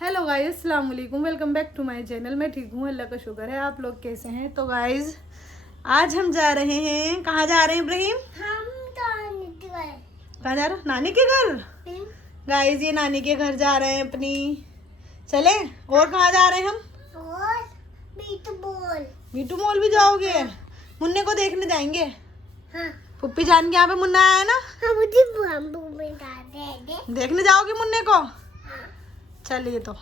Hello guys, अस्सलाम वालेकुम। Welcome back to my channel. मैं ठीक हूँ, अल्लाह का शुक्र है। आप लोग कैसे हैं? तो गाइस आज हम जा रहे हैं, कहाँ जा रहे हैं इब्राहिम? हम तो नानी के घर। कहाँ जा रहे हैं? नानी के घर। गाइस ये नानी के घर जा रहे हैं अपनी। चले? और कहाँ जा रहे हैं हम? और मीठू बोल। मीठू मॉल भी जाओगे? मुन्ने को देखने जाएंगे। हाँ पुप्पी जान के यहाँ पे मुन्ना आया है ना, हम मुझे बम्बू में डाल दे। देखने जाओगे मुन्ने को? हाँ चलिए तो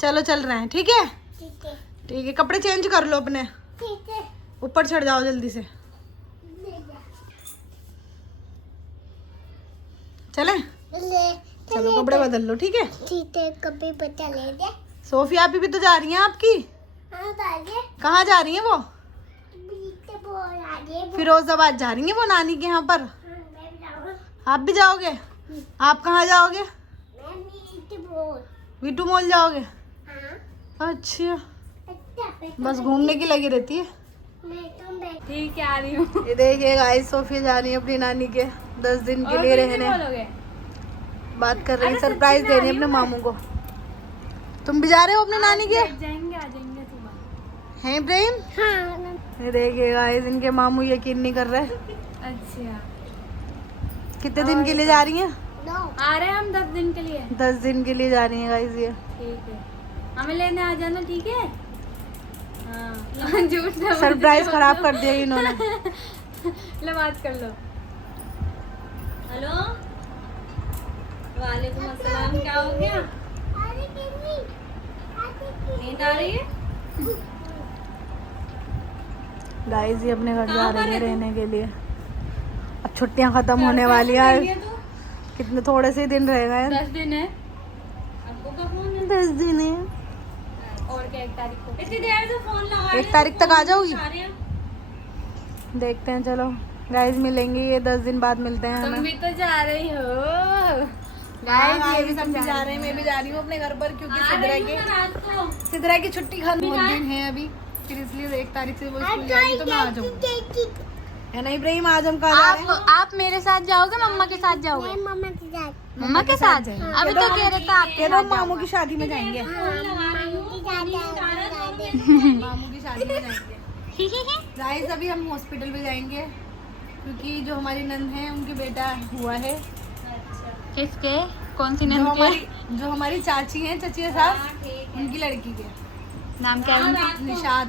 चलो, चल रहे हैं। ठीक है ठीक है ठीक है, कपड़े चेंज कर लो अपने, ठीक है। ऊपर चढ़ जाओ जल्दी से। ले जा। चले? ले चलो कपड़े बदल लो। ठीक है, ठीक है कभी बच्चा ले दे। सोफिया भी तो जा रही हैं आपकी। हाँ दादी कहाँ जा रही हैं वो? मीठू बोल आगे। फिरोजाबाद जा रही हैं वो, नानी के यहाँ पर। हाँ मैं जाऊँ। आप भी जाओगे? आप कहाँ जाओगे? मैं मीठू बोल। वीटू मॉल जाओगे? हाँ अच्छा, अच्छा बस घूमने की लगी रहती है। मैं ठीक है, आ रही हूँ। ये देखिए गाइस, सोफिया जा रही है अपनी नानी के 10 दिन के लिए रहने। बोलोगे? बात कर रही है, सरप्राइज दे रही है अपने मामू को। तुम भी जा रहे हो अपने नानी के? जाएंगे, आ जाएंगे सुबह। हैं इब्राहिम? हाँ ये देखिए गाइस, इनके मामू यकीन नहीं कर रहे। अच्छा, कितने दिन के लिए जा रही हैं? नो आ रहे हैं हम 10 दिन के लिए। 10 दिन के लिए जा रही हैं गाइस ये। ठीक है, हमें लेने आ जाना। ठीक है। हाँ झूठ ना सरप्राइज खराब कर दिया इन्होंने। लो बात कर लो। हेलो, वालेकुम अस्सलाम। क्या हो गया? अरे किन्नी नींद आ रही है? गाइस ये अपने घर जा कहाँ रही पर है है तू? रहने के लिए। अब छुट्टियां खत्म होने वाली हैं, कितने थोड़े से दिन रह गए। 10 दिन है। आपको का फोन है? 10 दिन है। और क्या, 1 तारीख को? इतनी देर से फोन लगा 1 तारीख तक आ जाओगी? रहे हैं। देखते हैं, चलो गाइस मिलेंगे, ये 10 दिन बाद मिलते हैं तुम हमें। भी तो जा रही हो। गाइस ये भी सब भी जा रहे हैं, मैं भी जा रही हूँ अपने घर पर, क्योंकि सिद्रा की छुट्टी खत्म हो दिन है अभी, फिर इसलिए 1 तारीख से वो स्कूल जाएगी तो मैं आ जाऊँगी। है ना इब्राहिम? आज हम कहाँ जा रहे हैं? आप मेरे साथ जाओगे, मम्मा के साथ जाओगे? मैं मम्मा के साथ। मम्मा के साथ? जाएंगे। अभी तो कह रहे थे आपके कह दो साथ मामू की शादी में जाएंगे। मामू की शादी में जाएंगे। गाइस अभी हम हॉस्पिटल में जाएंगे, क्योंकि जो हमारी नंद है उनके बेटा हुआ है। किसके? कौन सी जो नंद जो हमारी चाची हैं, चचिया साहब, उनकी लड़की के नाम क्या है उनका? निशात।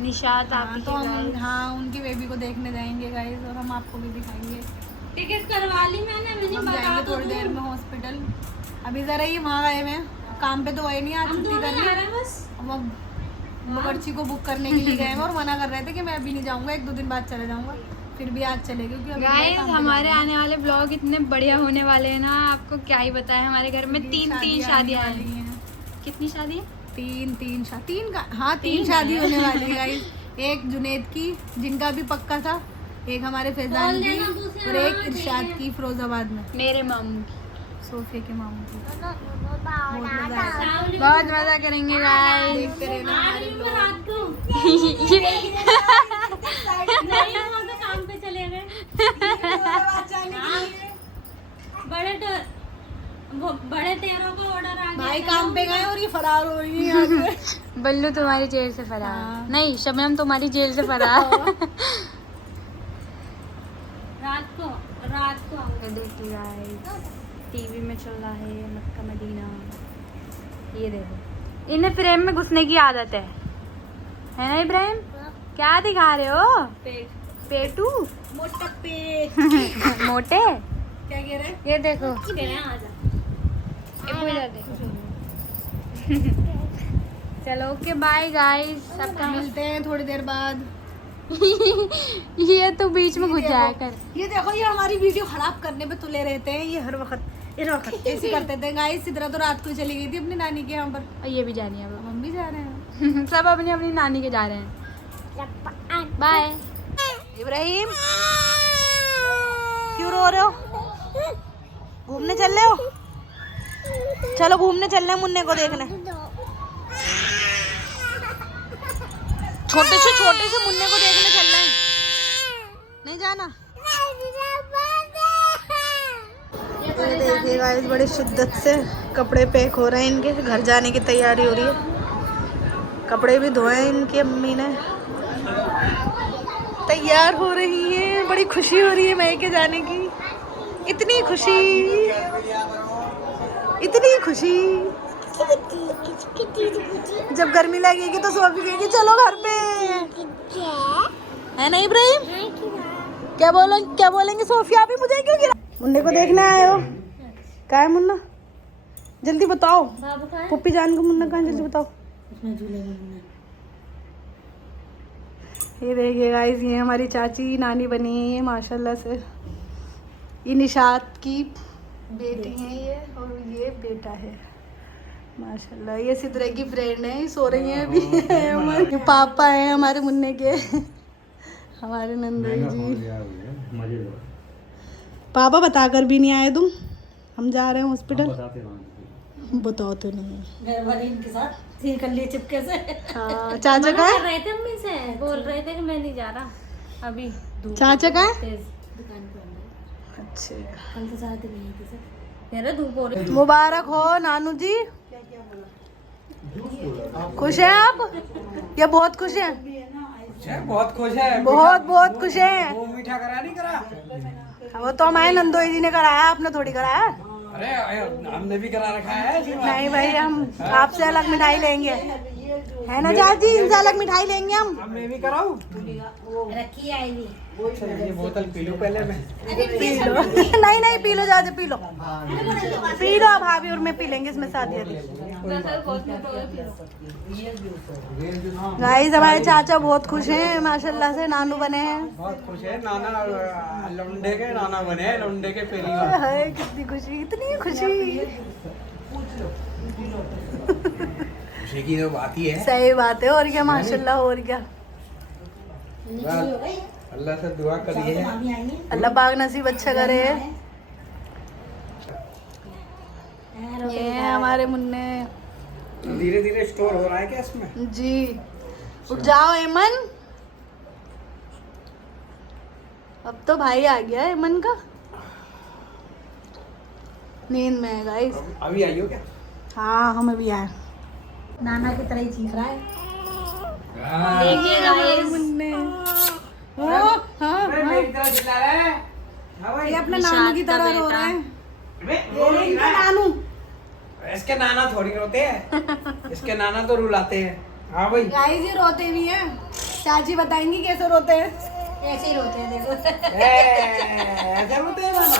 निशात। हाँ, आपकी तो हम उनकी बेबी को देखने जाएंगे गाइस, और हम आपको भी दिखाएंगे। टिकट करवा ली मैंने। हम जाएंगे थोड़ी देर में हॉस्पिटल। अभी जरा ये वहाँ गए हैं, काम पे तो गए नहीं, आज छुट्टी कर ली। अब बच्ची को बुक करने के लिए गए हैं और मना कर रहे थे कि मैं अभी नहीं जाऊंगा, 1-2 दिन बाद चले जाऊंगा। फिर भी आज चले, क्योंकि अभी गाइस काम पे हमारे जाना है। आने वाले ब्लॉग इतने बढ़िया होने वाले हैं ना, आपको क्या ही बताएं। हमारे घर में 3 शादियां आने वाली हैं। हैं। कितनी शादी है? 3 शादी होने वाली है गाइस। एक जुनेद की, जिनका भी पक्का था, एक हमारे फैजान की, और एक इरशाद की फिरोजाबाद में, मेरे मामू की। सोफिया के मामू की। बहुत मजा करेंगे गाइस। देखते रहना हमारे ब्लॉग। काम पे चले गए। बड़े तेरों को ऑर्डर आ गया। भाई काम पे गए और ये फरार हो रही है यहाँ से। बल्लू तुम्हारी जेल से फरार। हाँ। नहीं, शबनम तुम्हारी जेल से फरार। रात को देखिए गाइस, टीवी में चल रहा है मक्का मदीना। ये देखो, इन्हें फ्रेम में घुसने की आदत है ना इब्राहिम? क्या दिखा रहे हो? पेटू? मोटा पेट। मोटे? क्या कह रहे? ये देखो, चलो ओके बाय गाइस, सबका मिलते हैं थोड़ी देर बाद। ये तो बीच में घुस जाया कर। ये देखो, ये हमारी वीडियो खराब करने पे तुले रहते हैं, ये हर वक्त ऐसे करते थे गाइस। सिद्रा तो रात को चली गई थी अपनी नानी के यहाँ पर, और ये भी जानी है अब हम भी जा रहे हैं। सब अपनी अपनी नानी के जा रहे हैं। बाय। इब्राहिम क्यों रो रहे हो? घूमने चल रहे हो? चलो घूमने चल रहे हैं मुन्ने को देखने। छोटे से मुन्ने को देखने चल रहे हैं, नहीं जाना? ये देखिए गाइस, बड़ी शिद्दत से कपड़े पैक हो रहे हैं इनके, घर जाने की तैयारी हो रही है। कपड़े भी धोए हैं इनकी अम्मी ने, तैयार हो रही है। बड़ी खुशी हो रही है मैके जाने की, इतनी खुशी, इतनी खुशी। जब गर्मी लगेगी तो सोफी कहेगी चलो घर पे, है ना इब्राहिम? क्या बोलेंगे सोफिया भी मुझे क्यों गिरा? मुन्ने को देखने आए हो? क्या है मुन्ना? जल्दी बताओ पुप्पी जान को, मुन्ना कहाँ, जल्दी बताओ। ये देखिए गाइस, ये हमारी चाची नानी बनी है ये माशाल्लाह से। ये निशात की बेटी है ये, और ये बेटा है माशाल्लाह। ये सिद्रे की फ्रेंड है, सो रही है अभी। हमारे पापा है हमारे मुन्ने के, हमारे नंदन जी। पापा बता कर भी नहीं आए तुम, हम जा रहे हैं हॉस्पिटल। बताओ तो नहीं, घर वाले इनके साथ कर लिए चिपके से। हाँ, चाचा का कर रहे थे अम्मी से, बोल रहे थे कि मैं नहीं जा रहा अभी। चाचा का दुकान पे अच्छा, कल तो जाते नहीं थे सर। कह रहे धूप हो रही। मुबारक हो नानू जी। खुश हैं आप? या बहुत खुश हैं? बहुत खुश है, बहुत बहुत खुश हैं। वो मीठा करा नहीं करा? वो तो हमारे नंदोई जी ने कराया, आपने थोड़ी कराया। अरे हमने भी करा रखा है। नहीं भाई, हम आपसे अलग मिठाई लेंगे, है ना चाची? इनसे अलग मिठाई लेंगे हम। हमने भी कराऊं? रखी आएगी। ये बोतल पी लो पहले मैं। P low. नहीं नहीं, पी लो चाचा, पी लो, पी लो। अब भाभी और मैं पी लेंगे इसमें शादी। गाइस हमारे चाचा बहुत खुश हैं माशाल्लाह से, नानू बने हैं। बहुत खुश है, नाना लौंडे के नाना बने हैं, लौंडे के पेरी। हाय कितनी खुशी, इतनी खुशी। खुशी की तो बात ही है। सही बात है, और क्या माशाल्लाह, और क्या। अल्लाह से दुआ करिए, अल्लाह पाक नसीब अच्छा करे। ये हमारे मुन्ने धीरे धीरे स्टोर हो रहा है क्या इसमें? जी। उठ जाओ एमन, अब तो भाई आ गया है एमन का, नींद में है गाइस। अभी आइयो क्या? हाँ हम अभी आए। नाना की तरह ही चीख रहा है। देखिए गाइस, मुन्ने हाँ, मेरी तरह चिल्ला रहा है। हाँ भाई, ये अपने नानू की तरह रो रहे हैं। ये इनका नानू। इसके नाना थोड़ी रोते हैं, इसके नाना तो रुलाते हैं। हाँ भाई, गाइस ये रोते भी हैं, चाची बताएंगी कैसे रोते हैं। ऐसे ही रोते हैं देखो। ऐसे रोते हैं नाना।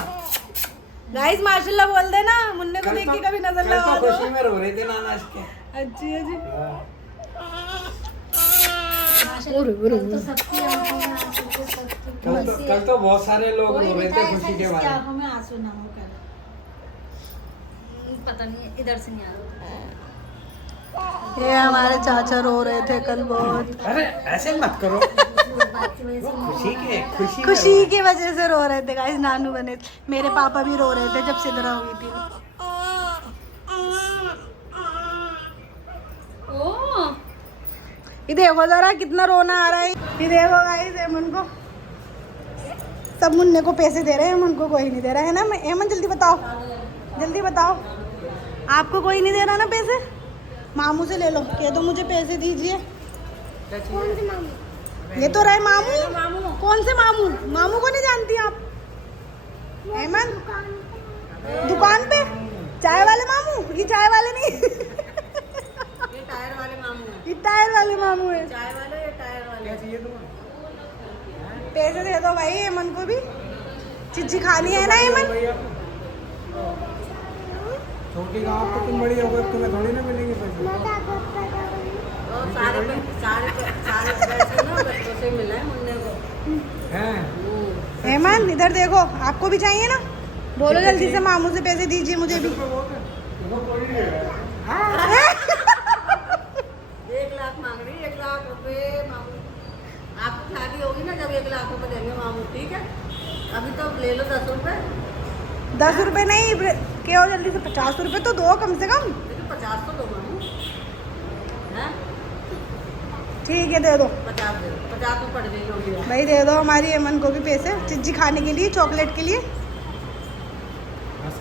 गाइस माशाल्लाह बोल देना, मुन्ने को देख के कभी नजर कल लगा तो दो। खुशी में रो रहे थे नाना इसके। अच्छी है जी। तो सबकी आंखों में आंसू थे, सबकी कल तो बहुत सारे लोग कोई रो रहे नहीं थे था खुशी ऐसा के जिसकी बारे में। आंखों में आंसू ना हो कर। पता नहीं इधर से नहीं आ रहा। ये हमारे चाचा रो रहे थे कल बहुत, अरे ऐसे मत करो, बात की वजह से खुशी के खुशी खुशी की वजह से रो रहे थे गाइस, नानू बने। मेरे पापा भी रो रहे थे जब सिद्धरा हुई थी। ओह, ये देखो जरा कितना रोना आ रहा है। ये देखो गाइस एमन को, सब मुन्ने को पैसे दे रहे हैं, एमन को कोई नहीं दे रहा है ना। एमन जल्दी बताओ, जल्दी बताओ, आपको कोई नहीं दे रहा ना पैसे? मामू से ले लो, कह दो मुझे पैसे दीजिए। ये तो रहे मामू। कौन से मामू? मामू को नहीं जानती आप? एमन दुकान पे चाय वाले मामू? ये चाय वाले नहीं, ये टायर वाले मामू हैं। ये टायर वाले मामू है। चाय वाले या टायर वाले? क्या चाहिए तुम्हें? पैसे दे दो भाई एमन को भी, चिज्जी खानी है ना एमन। छोटी गाँव तो तुम बड़ी हो गई, तुम्हें थोड़ी ना मिलेंगे पैसे। सारे पैसे ना बच्चों से मिला है मुन्ने को। हैं? एमन इधर देखो, आपको भी चाहिए ना? बोलो जल्दी से मामू से पैसे दीजिए मुझे भी। 1 लाख मांग रही है, 1 लाख रुपए मामू। आपकी शादी होगी ना जब 1 लाख रुपए देंगे मामू, ठीक है? अभी तो ले लो 10 रुपए। 10 रुपए नहीं, क्या हो जल्दी से 50 रुपए तो दो कम से कम। लेकिन 50 तो दो मामू। हैं? ठीक है दे दो 50 दे दो, 50 में पड़ गई होगी। भाई, दे दो हमारी एमन को भी पैसे चिज्जी खाने के लिए, चॉकलेट के लिए।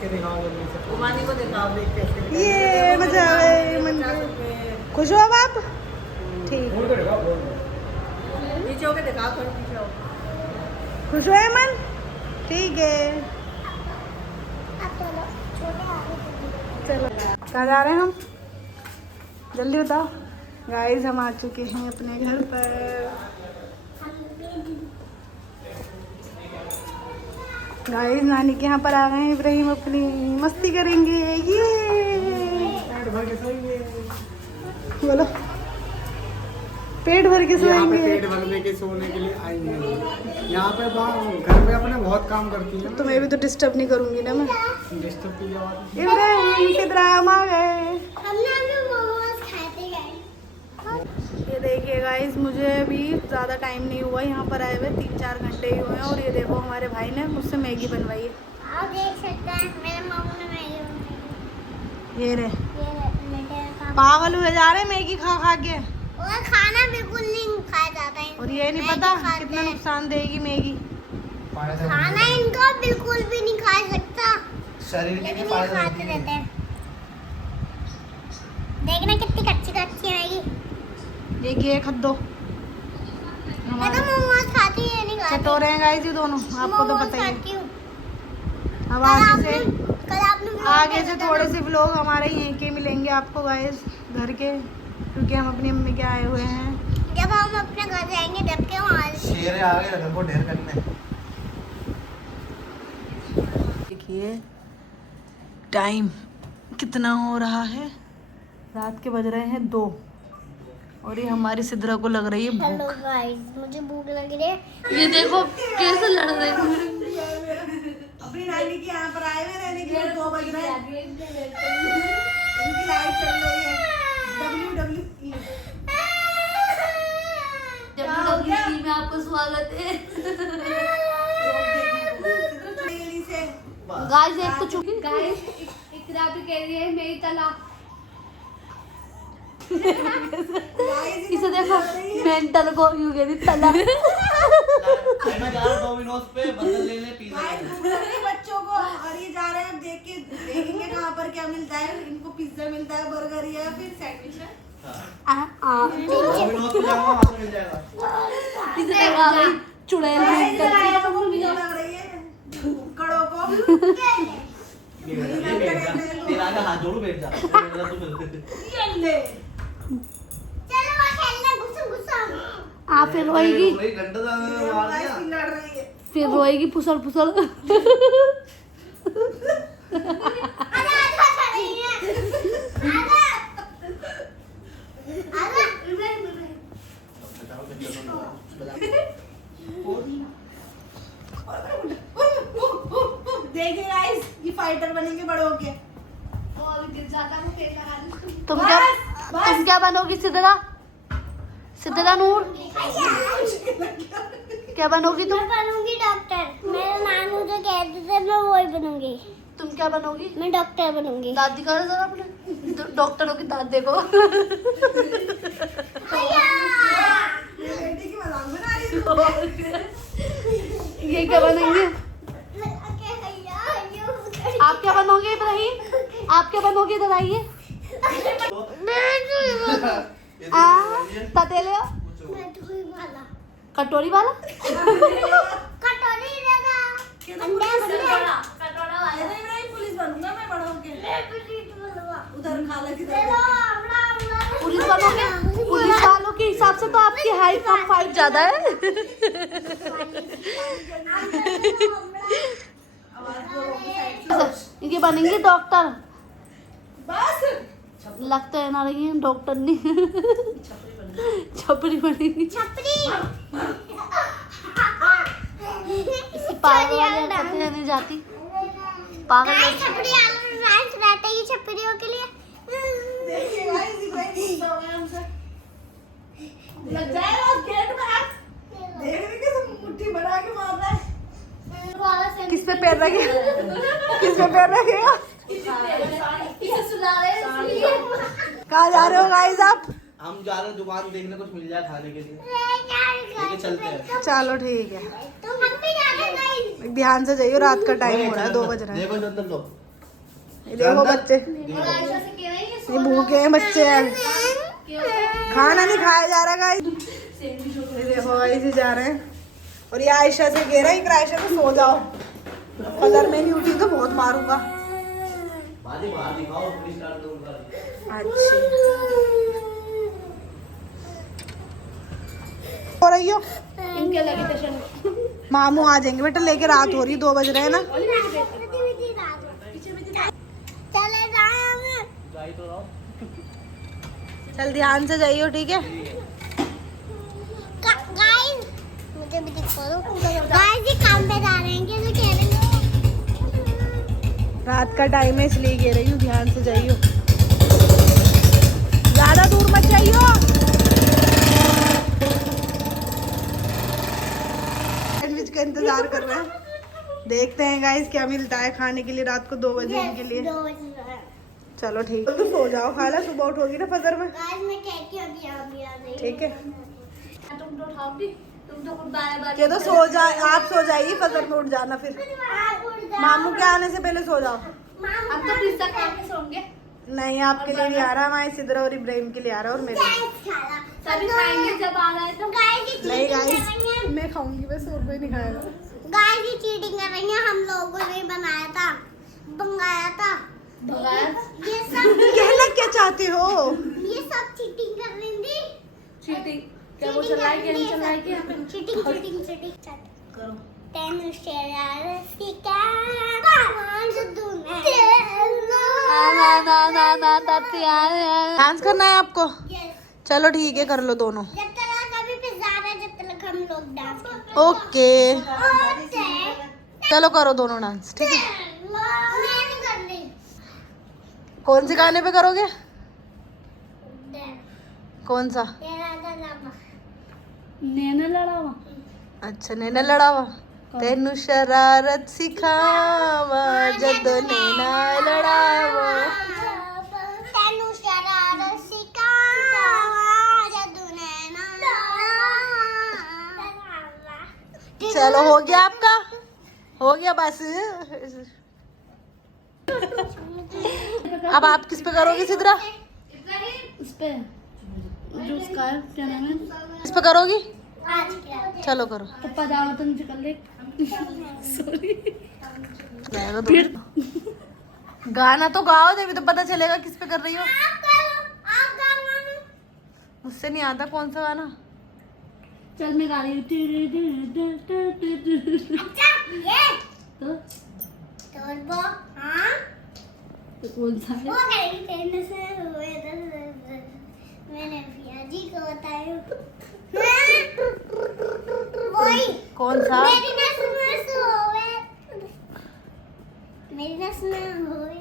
के दिखाओ जल्दी से। उमानी को दिखाओ देख कैसे ये मजा आवे मन के। खुश हो अब आप? ठीक। बोल के दिखाओ, बोल के। नीचे होके दिखाओ, थोड़ी पीछे हो। खुश हो मन? ठीक है, अब चलो छोटे आगे चलो। कहाँ जा रहे हैं हम? जल्दी बताओ। गाइस हम आ चुके हैं अपने घर पर। गाइस नानी के यहाँ पर आ गए हैं। इब्राहिम अपनी मस्ती करेंगे। ये बोलो, पेट भर के यहाँ पे सोएंगे। पेट भरने के सोने के लिए आई नहीं। यहाँ पे घर पे अपने बहुत काम करती है। तुम्हें भी तो डिस्टर्ब नहीं करूंगी ना मैं। डिस्टर्ब की जवाब। इब्राहिम किधर हम आ गए। हमने अभी मोमोज खाए थे गाइस। ये देखिए गाइस, मुझे अभी ज़्यादा टाइम नहीं हुआ यहाँ पर आए हुए, 3-4 घंटे ही हुए हैं। और ये देखो हमारे भाई ने मुझसे मैगी बनवाई है। आप देख सकते हैं मेरे मामू ने मैगी बनाई। ये रे ये मेरे पापा पागल हुए जा रहे हैं मैगी खा खा के। और खाना बिल्कुल नहीं खाया जाता है। और ये नहीं मैगी पता खाते कितना हैं। नुकसान देगी मैगी। खाना इनको बिल्कुल भी नहीं खा सकता, शरीर के लेकिन लिए ये फायदा खाते रहते हैं। देखना कितनी कच्ची कच्ची है मैगी। देखिए खद्दो मैं तो मोमोज खाती है, नहीं खाती। चटोरे हैं गाइस ये दोनों, आपको तो मोमोज पता ही है। खाती हूँ। अब कल आपने vlog आगे देखा से था थोड़े ना? से व्लॉग हमारे यहीं के मिलेंगे आपको गाइस, घर के, क्योंकि हम अपनी मम्मी के आए हुए हैं। जब हम अपने घर जाएंगे तब के वहाँ शेर आ गए रखो ढेर करने। देखिए टाइम कितना हो रहा है, रात के बज रहे हैं 2 और ये हमारी सिद्रा को लग रही है हेलो भूख। गाइस, मुझे भूख लग रही है। ये देखो कैसे लड़ रहे हैं। अपनी नानी के यहाँ पर आए हुए रहने के लिए 2 बज रहे हैं। इनकी लाइट चल रही है WWE। WWE में आपका स्वागत है। गाइस एक तो चुकी गाइस इकरा भी कह रही है मेरी तलाक। इसे देखो मेंटल को यूं कह रही तलाक। मैं जा रहा हूँ डोमिनोज पे बर्गर लेने पिज्जा लेने। बच्चों को और ये जा रहे हैं, अब देखेंगे कहाँ पर क्या मिलता है इनको। पिज्जा मिलता है, बर्गर या फिर सैंडविच है। डोमिनोज पे जाऊंगा वहाँ पे मिल जाएगा। इसे देखो आ गई चुड़ैल मेंटल। लग रही है कड़ों को। ये बैठ जा, तेरा आगे हाथ जोड़ू बैठ जा। मेरा तू मिल। चलो वो खेलने घुसम घुसम। आप फिर रोएगी, भाई घंटा ज्यादा मार दिया। लड़ रही है। फिर रोएगी फुसल फुसल। आजा आजा खड़ी है। आजा आजा। देखिए गाइस, ये फाइटर बनेंगे बड़े होके। तुम क्या बनोगी सिद्रा? सिद्रा नूर क्या बनोगी तुम? मैं बनूंगी डॉक्टर। मेरे नानू जो कहते थे मैं वही बनूंगी। तुम क्या बनोगी? मैं डॉक्टर बनूंगी। दांत दिखा जरा अपने डॉक्टरों की दांत देखो। बेटी की मजाक बना रही है। ये क्या बनेंगे? आप क्या बनोगे इब्राहिम? आप क्या बनोगे इधर आइए। ततेले कटोरी वाला। कटोरी देगा। पुलिस बनूंगा मैं बड़ा होके। उधर खाला की पुलिस बनोगे? पुलिस वालों के हिसाब से तो आपकी हाइट कम फाइट ज्यादा है। ये बनेंगे डॉक्टर। बस लगता है ना रही है डॉक्टर नहीं। छपरी बनेगी। छपरी। पागल वाली हरकतें नहीं जाती। पागल गाइस छपरी आलू राइस रहता है ये छपरियों के लिए। देखिए गाइस, ये भाई गुस्सा हो गया हमसे। लग जाएगा उस गेट में हाथ। देख रही कैसे मुट्ठी बना के मार रहा है। किस पे पैर रखेगा? किस पे पैर रखेगा? इसे सुला रहे हैं इसलिए। कहाँ जा रहे हो गाइस आप? हम जा रहे हैं दुकान देखने कुछ मिल जाए खाने के लिए। लेके लेके चलते हैं। चलो ठीक है, तुम हम भी जाते गाइस। ध्यान से जाइए, रात का टाइम हो रहा है, 2 बज रहे हैं। देखो चंदन लो। ये देखो बच्चे, ये भूखे हैं बच्चे यार, खाना नहीं खाया जा रहा गाइस। ये देखो गाइस ये जा रहे हैं और ये आयशा से कह रहे हैं कि आयशा को सो जाओ, अगर मैं नहीं उठी तो बहुत मारूंगा। बाहर दिखाओ पुलिस स्टार्ट दो उनका। हो रही हो मामू आ जाएंगे बेटा लेके, रात हो रही 2 बज रहे हैं ना। चले जाए हमें। जाई तो रहो। चल ध्यान से जाइयो ठीक है। गाइस मुझे भी दिखा दो। गाइस ये काम पे जा रहे हैं कैसे कह रहे हैं? रात का टाइम है इसलिए कह रही हूँ ध्यान से जाइयो, ज्यादा दूर मत जाइयो। सैंडविच का इंतजार कर रहे हैं, देखते हैं गाइस क्या मिलता है खाने के लिए रात को 2 बजे के लिए। 2 बज रहा है। चलो ठीक है, तो सो जाओ खाला, सुबह उठोगी ना फजर में। गाइस मैं कह के अभी आ रही हूँ। ठीक है तुम तो उठाओगी, तुम तो खुद बार ये तो सो जाए, आप सो जाइए, फजर में उठ जाना फिर। मामू के आने से पहले सो जाओ। हम तो पिज्जा खा के सोएंगे। नहीं आपके लिए नहीं आ रहा, हमारे सिद्रा और इब्राहिम के लिए आ रहा है और मेरे लिए। सभी खाएंगे जब आ गए तो। नहीं गाइस मैं खाऊंगी, बस और कोई नहीं खाएगा। गाइस ये चीटिंग कर रही है, हम लोगों ने बनाया था, मंगाया था। ये सब कहना क्या चाहते हो? ये सब चीटिंग कर रही थी। चीटिंग क्या वो चल रहा है, गेम चल रहा है क्या? चीटिंग चीटिंग चीटिंग करो। तेनु शरारती का डांस करना है आपको? चलो ठीक है कर लो दोनों। जब तक अभी पिज़्ज़ा आ रहा है, जब तक हम लोग डांस करते ओके चलो करो दोनों डांस ठीक है। मैं नहीं कर रही। कौन से गाने पे करोगे? कौन सा? नैना लड़ा हुआ। अच्छा नैना लड़ावा, तेनू शरारत सिखावा जदों नैना लड़ावा। तेनु शरारत सिखावा जदों नैना लड़ावा। चलो हो गया आपका, हो गया बस। अब आप किस पे करोगे सिद्रा? उस पे जो उसका है क्या नाम है, किस पे करोगी? आज क्या? चलो करो। पप्पा जाओ तुम निकल ले। सॉरी। मैं तो गाना तो गाओ, तभी तो पता चलेगा किस पे कर रही हो। आप करो, आप गाना। मुझसे नहीं आता कौन सा गाना। चल मैं गा रही हूँ। अच्छा ये तो तो वो हाँ तो कौन सा वो है? करेगी तेरे से हुए तो मैंने पिया जी को बताया। वही कौन सा? मेरी नस में सोए, मेरी नस में होए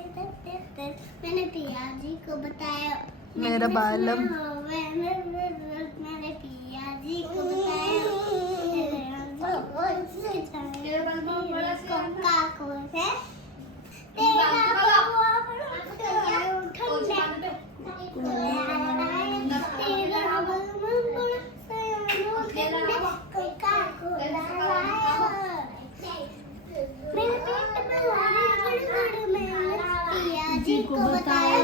मैंने पिया जी को बताया। मेरा बालम मैंने पिया जी को बताया। कौन है जी को बताया।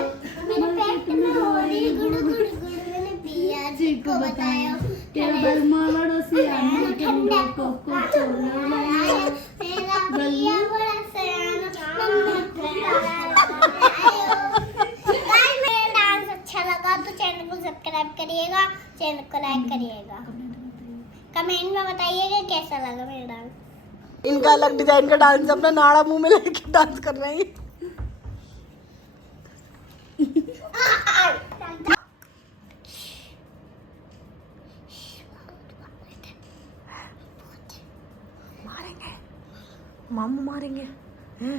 मेरे पेट में हो रही गुड़ गुड़ गुड़, मैंने पिया जी को बताया। तेरा मावड़ो से आने के को मेरा पिया बड़ा सयाना गाइस मेरा डांस अच्छा लगा तो चैनल को सब्सक्राइब करिएगा, चैनल को लाइक करिएगा, कमेंट में बताइएगा कैसा लगा मेरा डांस। इनका अलग डिजाइन का डांस, अपना नाड़ा मुंह में लेके डांस कर रहे हैं। मारेंगे मामू मारेंगे हैं?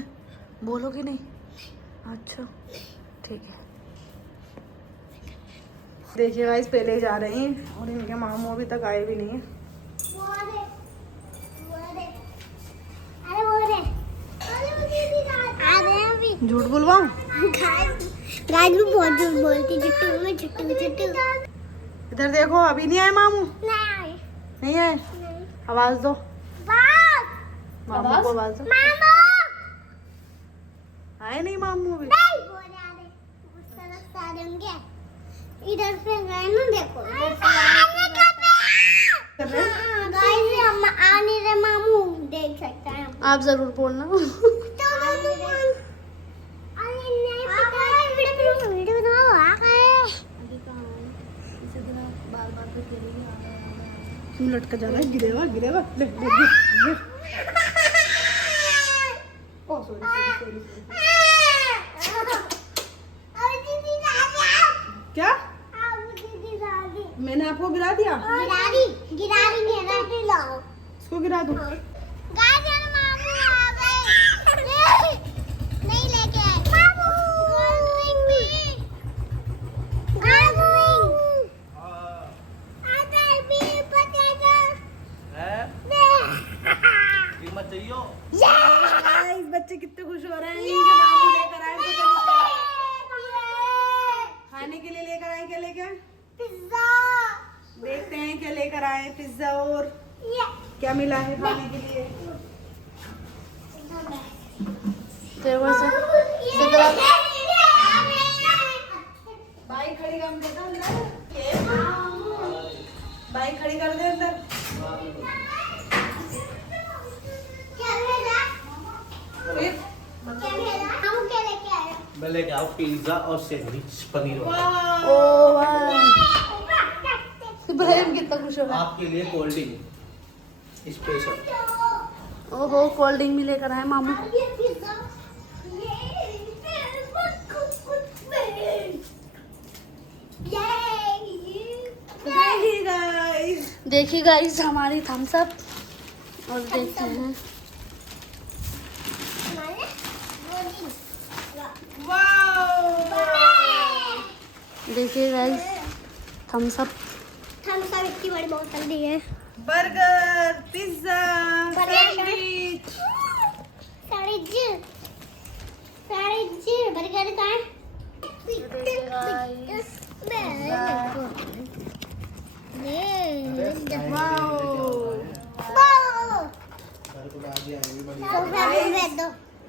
बोलोगे नहीं? अच्छा ठीक है। देखिए गाइस पहले ही जा रहे हैं और इनके मामू अभी तक आए भी नहीं है। झूठ बुलवाऊं? गाइस भी बहुत झूठ बोलती, झुट्टू में झुट्टू झुट्टू। इधर देखो अभी नहीं आए मामू, नहीं नहीं आए। आवाज दो, बाप मामू को आवाज दो। मामा आए नहीं मामू भी? वो जा रहे, उस तरफ से आ रहे होंगे। इधर से गए ना, देखो इधर से गाइस हम आ नहीं रहे मामू, देख सकते हैं आप जरूर बोलना। वीडियो बनाओ आ गए। क्यों लटका जा रहा है? गिरेगा गिरेगा। ले, ले, गिर। ओ सॉरी। क्या? मैंने आपको गिरा दिया? गिरारी इसको गिरा दूं? मामू आ गए। नहीं लेके आए मामू। कीमत चाहिए गाइस बच्चे कितने खुश हो रहे हैं कि मामू लेकर आए। तो खाने के लिए लेकर आए। क्या लेकर? पिज्जा। देखते हैं क्या लेकर आए। पिज्जा और क्या मिला है खाने के लिए? बाइक खड़ी कर दे अंदर। बाइक खड़ी कर दे अंदर। मैं लेके आओ पिज्जा और सैंडविच पनीर वाला। इब्राहिम कितना खुश हो रहा है। आपके लिए कोल्ड ड्रिंक स्पेशल। ओहो कोल्ड ड्रिंक भी लेकर आए मामू। देखिए गाइस हमारी थम्स अप और देखते हैं। देखिए गाइस थम्स अप। इतनी बड़ी बोतल दी है। Burger, pizza, sandwich. बर्गर का है।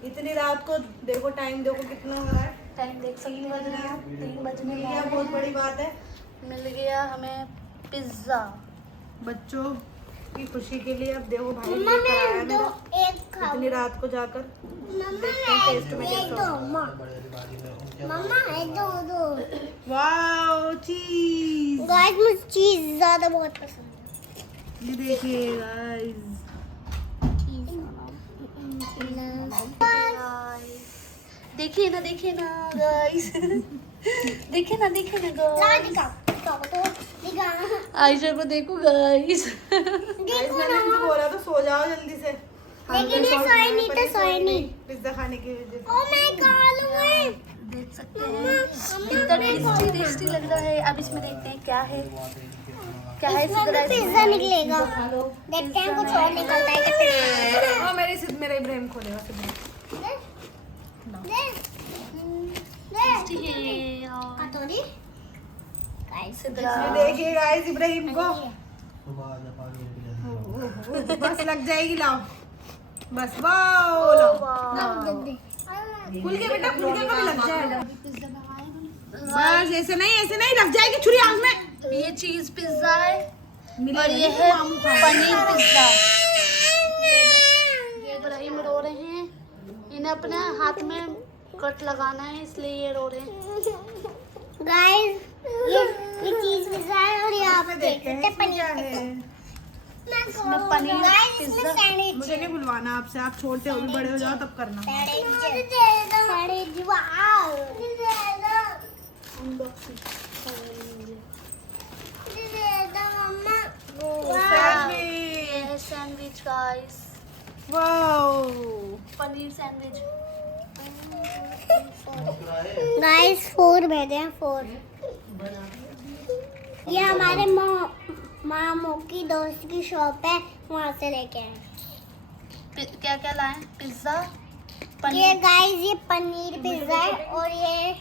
इतनी रात को देखो, टाइम देखो कितना हो रहा है। टाइम देख सकते हैं 3 बजने मिल गया, वाले बहुत हैं। बड़ी बात है। मिल गया हमें पिज्जा। बच्चों की खुशी के लिए अब देखो भाई मम्मा लेकर आया मैं दो मेरा। एक खाऊं। इतनी रात को जाकर देखते हैं टेस्ट में एक कैसा दो होगा। मम्मा एक दो वाओ चीज। गाइस मुझे चीज ज्यादा बहुत पसंद है। ये देखिए गाइस। देखिए ना गाइस। देखिए ना गाइस। आयशा को देखो गाइस। गाइस मैंने इनको बोला था सो जाओ जल्दी से। लेकिन ये सोए नहीं तो सोए नहीं। पिज्जा खाने की वजह से। ओ माय गॉड देख सकते हैं कितना टेस्टी लग रहा है। अब इसमें देखते हैं क्या है इसमें पिज्जा निकलेगा। देखते हैं कुछ और निकलता है क्या। हाँ मेरा इब्राहिम खोलेगा सिर्फ। कटोरी ये देखिए गाइस इब्राहिम को बस लग जाएगी। लाओ बस। वाओ लाओ। खुल के बेटा, खुल के कब लग जाएगा। बस ऐसे नहीं लग जाएगी छुरी आग में। ये चीज पिज्जा है और ये मिलेगा है मामू खाएगा। पनीर पिज्जा। ये इब्राहिम रो रहे हैं, इन्हें अपने हाथ में कट लगाना है इसलिए ये रो रहे हैं। गाइस ये चीज पिज्जा है और यहाँ पे देख सकते हैं पनीर है। इसमें पनीर पिज्जा। मुझे नहीं बुलवाना आपसे, आप छोटे हो भी बड़े हो जाओ तब करना। Sandwich guys, wow paneer sandwich. Guys 4 भेजे हैं 4। ये हमारे मामू की दोस्त की शॉप है, वहाँ से लेके आए। क्या क्या लाए? पिज्जा, ये पनीर, गाइस ये पनीर पिज्जा है और ये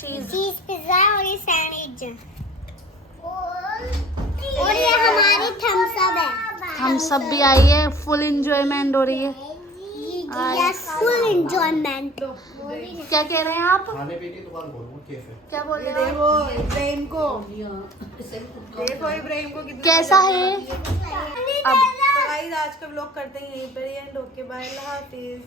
चीज। चीज पिज्जा है और ये सैंडविच है और ये हमारी थम्स अप है। हम सब भी आई है, फुल एंजॉयमेंट हो रही है। Yes full enjoyment. क्या कह रहे हैं आप? खाने पीने की दुकान खोलूंगा कैफे। क्या बोल ये रहे हो? देखो इब्राहिम को, देखो इब्राहिम को कितना कैसा है? अब तो गाइस आज का व्लॉग करते हैं यहीं पर एंड। ओके बाय, अल्लाह हाफिज।